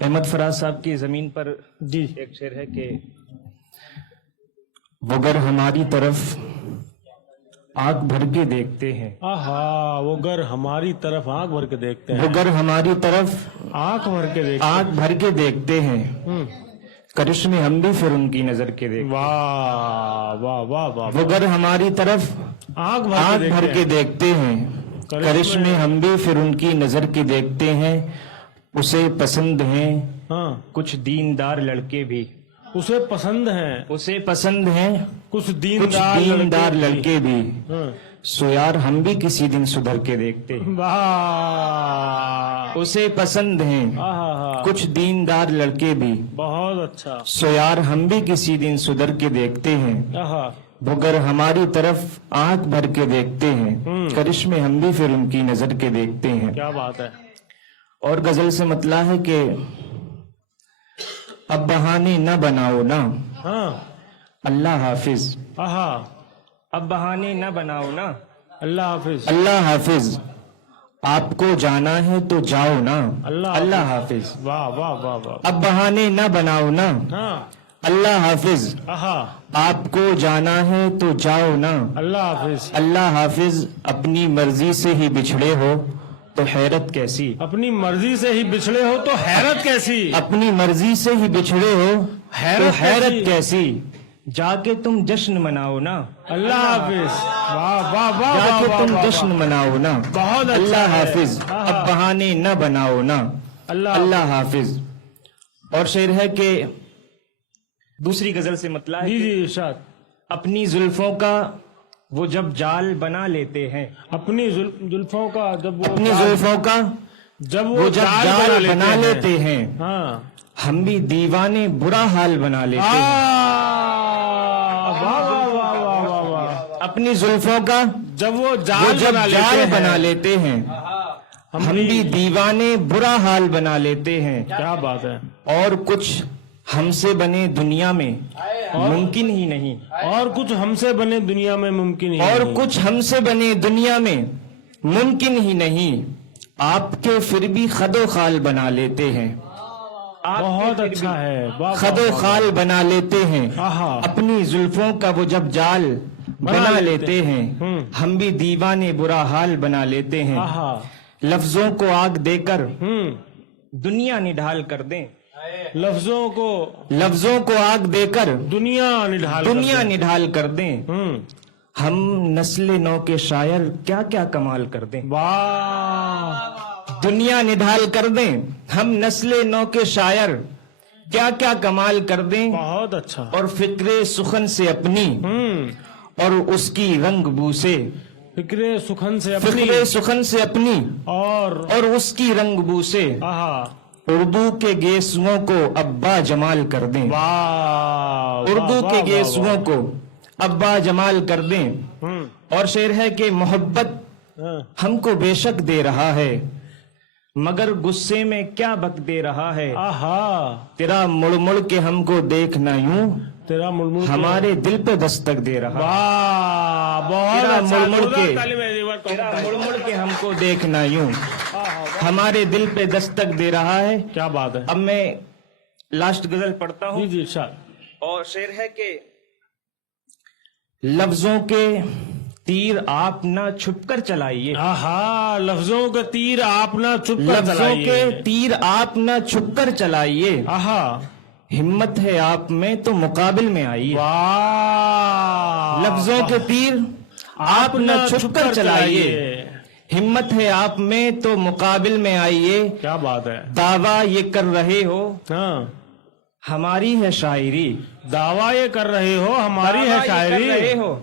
احمد فراز صاحب کی زمین پر جی ایک شعر ہے کہ وہ گر ہماری طرف آنکھ بھر کے دیکھتے ہیں، آہا وہ گر ہماری طرف آنکھ بھر کے دیکھتے ہیں، وہ گر ہماری طرف آنکھ بھر کے دیکھتے آنکھ بھر کے دیکھتے ہیں، ہیں۔ کرشمے ہم بھی پھر ان کی نظر کے دیکھتے واہ واہ واہ واہ، وہ گر ہماری طرف آنکھ آنکھ بھر بھر کے کے دیکھتے دیکھتے ہیں، کرشمے ہم بھی پھر ان کی نظر کے دیکھتے ہیں، اسے پسند ہیں ہاں کچھ دیندار لڑکے بھی، اسے پسند ہیں اسے پسند ہیں کچھ کچھ دیندار دیندار لڑکے بھی، ہاں۔ سو یار ہم بھی کسی دن سدھر کے دیکھتے ہیں، واہ اسے پسند ہیں آہا کچھ دیندار لڑکے بھی، بہت اچھا سو یار ہم بھی کسی دن سدھر کے دیکھتے ہیں، آہا بگر ہماری طرف آنکھ بھر کے دیکھتے ہیں، کرشمے ہم بھی پھر ان کی نظر کے دیکھتے ہیں۔ کیا بات ہے۔ اور غزل سے مطلع ہے کہ اب بہانے نہ بناؤ نا ہاں اللہ حافظ، آہا اب بہانے نہ بناؤ نا اللہ حافظ، اللہ حافظ، آپ کو جانا ہے تو جاؤ نا اللہ حافظ، واہ واہ واہ واہ، اب بہانے نہ بناؤ نا ہاں اللہ حافظ، آہا آپ کو جانا ہے تو جاؤ نا اللہ حافظ، اللہ حافظ، اپنی مرضی سے ہی بچھڑے ہو تو حیرت کیسی، اپنی مرضی سے ہی بچھڑے ہو تو حیرت کیسی، اپنی مرضی سے ہی بچھڑے ہو تو حیرت کیسی، کیسی، جا کے تم جشن مناؤ نا اللہ حافظ، واہ واہ واہ جا کے واہ تم واہ، جشن مناؤ نا بہت اچھا اللہ ہے۔ حافظ، اب بہانے نہ بناؤ نا اللہ حافظ۔ اور شعر ہے کہ دوسری غزل سے مطلع ہے جی کہ جی ارشاد، اپنی زلفوں کا وہ جب جال بنا لیتے ہیں، اپنی زلفوں کا جب وہ اپنی زلفوں کا جب وہ جب جال بنا لیتے ہیں، ہاں ہم بھی دیوانے برا حال بنا لیتے ہیں، واہ واہ واہ واہ واہ واہ، اپنی زلفوں کا جب وہ وہ جال جب بنا جال لیتے بنا ہیں، لیتے ہیں، ہم بھی دیوانے برا حال بنا لیتے ہیں، کیا بات ہے، اور کچھ ہم سے بنے دنیا میں ممکن ہی نہیں، اور کچھ ہم سے بنے دنیا میں ممکن ہی اور نہیں، کچھ ہم سے بنے دنیا میں ممکن ہی نہیں، آپ کے پھر بھی خد و خال بنا لیتے ہیں، بہت اچھا ہے، واہ خد و خال بنا لیتے ہیں، آہا اپنی زلفوں کا وہ جب جال بنا لیتے ہیں، ہم بھی دیوانے برا حال بنا لیتے ہیں، آہا لفظوں کو آگ دے کر ہوں، دنیا نڈھال کر دیں، لفظوں کو لفظوں کو آگ دے کر دنیا نڈھال دنیا نڈھال کر دیں، ہوں، ہم نسل نو کے شاعر کیا کیا کمال کر دیں، واہ دنیا نڈھال کر دیں، ہم نسل نو کے شاعر کیا کیا کمال کر دیں، بہت اچھا، اور فکر سخن سے اپنی اور اس کی رنگ بو سے، فکر سخن سے اپنی فکر سخن سے اپنی اور اور اس کی رنگ بو سے، آہا اردو کے گیسووں کو ابا جمال کر دیں، واہ اردو کے گیسووں کو ابا جمال کر دیں۔ ہوں، اور شعر ہے کہ محبت ہاں، ہم کو بے شک دے رہا ہے، مگر غصے میں کیا بک دے رہا ہے، آہا تیرا مڑ مڑ کے ہم کو دیکھنا یوں تیرا ململ ہمارے دل پہ دستک دے رہا، واہ بہت تیرا اچھا، مڑ مڑ کے تیرا مڑ مڑ کے ہم کو دیکھنا یوں ہمارے دل پہ دستک دے رہا ہے۔ کیا بات ہے، اب میں لاسٹ غزل پڑھتا جی ہوں، جی ارشاد، اور شعر ہے کہ لفظوں کے تیر آپ نہ چھپ کر چلائیے، آہا لفظوں کا تیر آپ نہ چھپ کر لفظوں چلائیے، کے تیر آپ نہ چھپ کر چلائیے، آہا ہمت ہے آپ میں تو مقابل میں آئیے، واہ لفظوں کے تیر آپ نہ چھپ کر چلائیے، ہمت ہے آپ میں تو مقابل میں آئیے، کیا بات ہے، دعویٰ یہ کر رہے ہو ہاں ہماری ہے شاعری، دعویٰ یہ کر رہے ہو ہماری ہے دعویٰ یہ کر شاعری، رہے ہو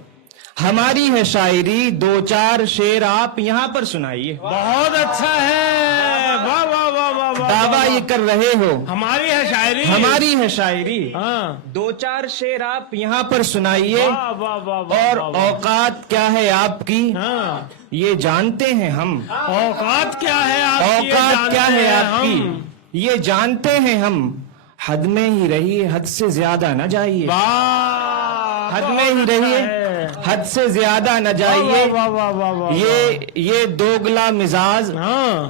ہماری ہے شاعری، دو چار شعر آپ یہاں پر سنائیے، بہت اچھا ہے، واہ واہ واہ واہ واہ، دعویٰ یہ کر رہے ہو ہماری ہے شاعری، ہماری ہے شاعری، ہاں دو چار شعر آپ یہاں پر سنائیے، واہ واہ واہ واہ، اور اوقات کیا ہے آپ کی ہاں یہ جانتے ہیں ہم، اوقات کیا ہے آپ کی، اوقات کیا ہے آپ کی ہم، یہ جانتے ہیں ہم، حد میں ہی رہیے حد سے زیادہ نہ جائیے، واہ حد میں ہی رہیے حد سے زیادہ نہ جائیے، واہ واہ واہ واہ، یہ دوگلا مزاج ہاں